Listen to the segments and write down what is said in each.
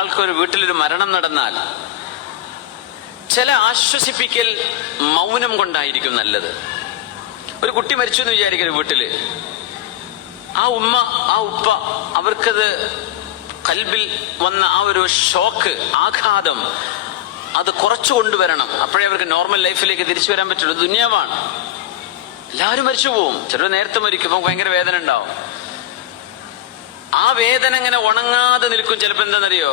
ഒരാൾക്കൊരു വീട്ടിലൊരു മരണം നടന്നാൽ ചില ആശ്വസിപ്പിക്കൽ മൗനം കൊണ്ടായിരിക്കും നല്ലത്. ഒരു കുട്ടി മരിച്ചു എന്ന് വിചാരിക്കരുത് വീട്ടില്. ആ ഉമ്മ ആ ഉപ്പ അവർക്കത് കൽബിൽ വന്ന ആ ഒരു ഷോക്ക്, ആഘാതം, അത് കുറച്ചു കൊണ്ടുവരണം. അപ്പോഴേ അവർക്ക് നോർമൽ ലൈഫിലേക്ക് തിരിച്ചു വരാൻ പറ്റുള്ളൂ. ദുനിയാവാണ്, എല്ലാവരും മരിച്ചു പോവും. ചിലർ നേരത്തെ മരിക്കും, അപ്പൊ ഭയങ്കര വേദന ഉണ്ടാവും. ആ വേദന ഇങ്ങനെ ഉണങ്ങാതെ നിൽക്കും. ചിലപ്പോ എന്താണെന്നറിയോ,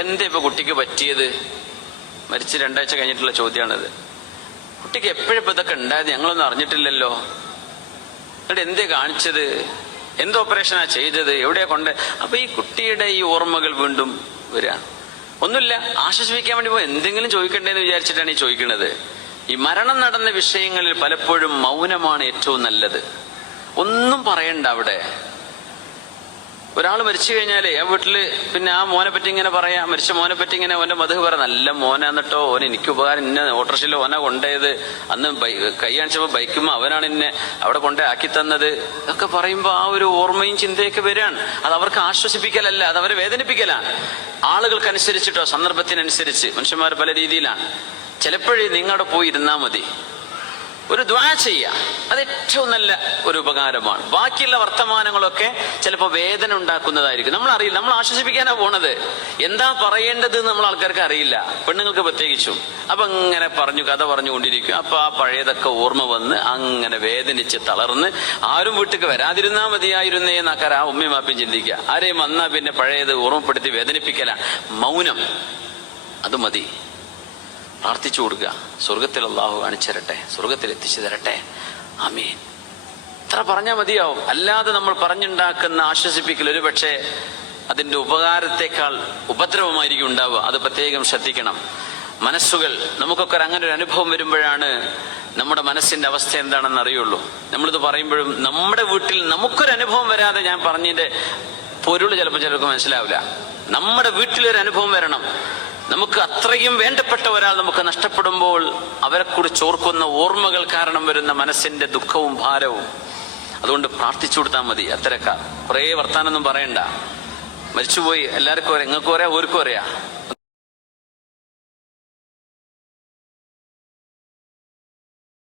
എന്താ ഇപ്പൊ കുട്ടിക്ക് പറ്റിയത്? മരിച്ച് 2 ആഴ്ച കഴിഞ്ഞിട്ടുള്ള ചോദ്യമാണിത്. കുട്ടിക്ക് എപ്പോഴും ഇതൊക്കെ ഉണ്ടായത്, ഞങ്ങളൊന്നും അറിഞ്ഞിട്ടില്ലല്ലോ. എന്നിട്ട് എന്തേ കാണിച്ചത്? എന്ത് ഓപ്പറേഷനാ ചെയ്തത്? എവിടെയാ കൊണ്ട്? അപ്പൊ ഈ കുട്ടിയുടെ ഈ ഓർമ്മകൾ വീണ്ടും വരിക. ഒന്നുമില്ല, ആശ്വസിപ്പിക്കാൻ വേണ്ടി എന്തെങ്കിലും ചോദിക്കണ്ടേന്ന് വിചാരിച്ചിട്ടാണ് ഈ ചോദിക്കുന്നത്. ഈ മരണം നടന്ന വിഷയങ്ങളിൽ പലപ്പോഴും മൗനമാണ് ഏറ്റവും നല്ലത്. ഒന്നും പറയണ്ട. അവിടെ ഒരാൾ മരിച്ചു കഴിഞ്ഞാലേ ആ വീട്ടില് പിന്നെ ആ മോനെ പറ്റി ഇങ്ങനെ പറയാ, മരിച്ച മോനെ പറ്റി ഇങ്ങനെ ഓന്റെ മധു പറയാം, നല്ല മോനാന്നിട്ടോ, ഓൻ എനിക്ക് ഉപകാരം, ഇന്ന ഓട്ടോറിക്ഷയിൽ ഓനാ കൊണ്ടുപോയത്, അന്ന് കൈ കാണിച്ചപ്പോ ബൈക്കുമ്പോ അവനാണ് എന്നെ അവിടെ കൊണ്ടേ ആക്കി തന്നത്, ഇതൊക്കെ പറയുമ്പോ ആ ഒരു ഓർമ്മയും ചിന്തയൊക്കെ വരികയാണ്. അത് അവർക്ക് ആശ്വസിപ്പിക്കലല്ല, അത് അവരെ വേദനിപ്പിക്കലാണ്. ആളുകൾക്കനുസരിച്ചിട്ടോ സന്ദർഭത്തിനനുസരിച്ച് മനുഷ്യന്മാർ പല രീതിയിലാണ്. ചിലപ്പോഴേ നിങ്ങളുടെ പോയി ഇരുന്നാ മതി, ഒരു ദുആ ചെയ്യാം, അത് ഏറ്റവും നല്ല ഒരു ഉപകാരമാണ്. ബാക്കിയുള്ള വർത്തമാനങ്ങളൊക്കെ ചിലപ്പോൾ വേദന ഉണ്ടാക്കുന്നതായിരിക്കും. നമ്മൾ അറിയില്ല, നമ്മൾ ആശ്വസിപ്പിക്കാനാ പോണത്. എന്താ പറയേണ്ടത് എന്ന് നമ്മൾ ആൾക്കാർക്ക് അറിയില്ല, പെണ്ണുങ്ങൾക്ക് പ്രത്യേകിച്ചും. അപ്പൊ ഇങ്ങനെ കഥ പറഞ്ഞുകൊണ്ടിരിക്കും. അപ്പൊ ആ പഴയതൊക്കെ ഓർമ്മ വന്ന് അങ്ങനെ വേദനിച്ച് തളർന്ന് ആരും വീട്ടിലേക്ക് വരാതിരുന്നാ മതിയായിരുന്നേ എന്നാക്കാർ ആ ഉമ്മയും മാപ്പയും ചിന്തിക്കുക. ആരെയും വന്നാ പിന്നെ പഴയത് ഓർമ്മപ്പെടുത്തി വേദനിപ്പിക്കലാണ്. മൗനം അത് മതി. പ്രാർത്ഥിച്ചു കൊടുക്കുക, സ്വർഗത്തിൽ അള്ളാഹു കാണിച്ചു തരട്ടെ, സ്വർഗത്തിൽ എത്തിച്ചു തരട്ടെ, ആമീൻ. ഇത്ര പറഞ്ഞാൽ മതിയാവും. അല്ലാതെ നമ്മൾ പറഞ്ഞുണ്ടാക്കുന്ന ആശ്വസിപ്പിക്കൽ ഒരു പക്ഷേ അതിന്റെ ഉപകാരത്തെക്കാൾ ഉപദ്രവമായിരിക്കും ഉണ്ടാവുക. അത് പ്രത്യേകം ശ്രദ്ധിക്കണം. മനസ്സുകൾ നമുക്കൊക്കെ അങ്ങനെ ഒരു അനുഭവം വരുമ്പോഴാണ് നമ്മുടെ മനസ്സിന്റെ അവസ്ഥ എന്താണെന്ന് അറിയുള്ളൂ. നമ്മളിത് പറയുമ്പോഴും നമ്മുടെ വീട്ടിൽ നമുക്കൊരു അനുഭവം വരാതെ, ഞാൻ പറഞ്ഞതിന്റെ പൊരുൾ ചിലപ്പോൾ ചിലർക്ക് മനസ്സിലാവില്ല. നമ്മുടെ വീട്ടിലൊരു അനുഭവം വരണം. നമുക്ക് അത്രയും വേണ്ടപ്പെട്ട ഒരാൾ നമുക്ക് നഷ്ടപ്പെടുമ്പോൾ അവരെക്കുറിച്ച് ഓർക്കുന്ന ഓർമ്മകൾ കാരണം വരുന്ന മനസ്സിന്റെ ദുഃഖവും ഭാരവും. അതുകൊണ്ട് പ്രാർത്ഥിച്ചു കൊടുത്താൽ മതി. അത്തരക്കാർ കുറേ വർത്താനൊന്നും പറയണ്ട. മരിച്ചുപോയി, എല്ലാവർക്കും അറിയാം, നിങ്ങൾക്കും അറിയാം, ഓർക്കും അറിയാം.